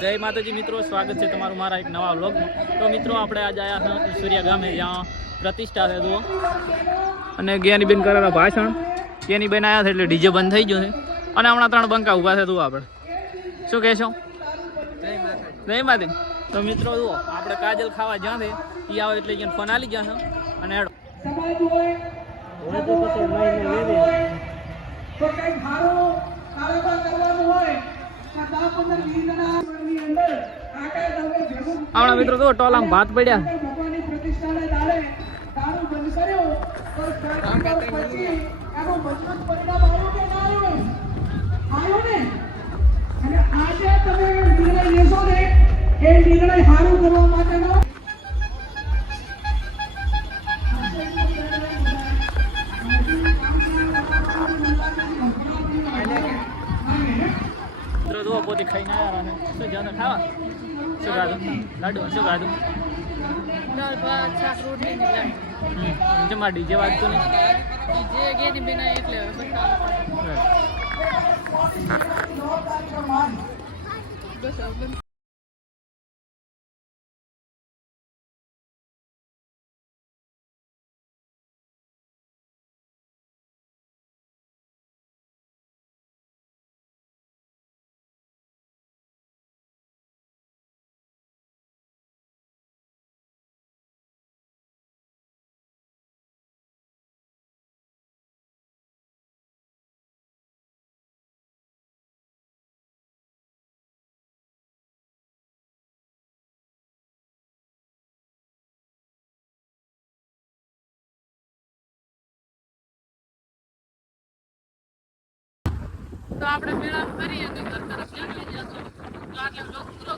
જય માતાજી મિત્રો, સ્વાગત છે તમારું મારા એક નવા વ્લોગમાં। તો મિત્રો આપણે આજે આવ્યા હતા ઈશ્વરિયા ગામે, જ્યાં પ્રતિષ્ઠા છે જુઓ, અને જ્ઞાનીબેન કરેલા ભાષણ। જ્ઞાનીબેન આવ્યા છે એટલે ડીજે બંધ થઈ ગયું છે, અને હમણાં 3 બંકા ઊભા છે। તું આપણે શું કહેશો? જય માતાજી। તો મિત્રો જુઓ, આપણે કાજલ ખાવા જ્યાં છે એ આવે એટલે ફોન આલી ગયા છે, અને હેડો આપણા મિત્રો તો ટોલામાં ભાત પડ્યા। મિત્રો પોતે ખાઈને આવ્યા ને શું જાને ખાવા શું ખાધું? લાડુ શું ખાધું? દાળ ભાત શાક રોટલી ને લાડુ। જમા ડીજે વાગતું નહીં? ડીજે ગેની બિના એટલે બસ તો આપણે મેળા કરીએ તો ઘર તરફ જઈએ જશું, તો આટલે બ્લોગ પૂરો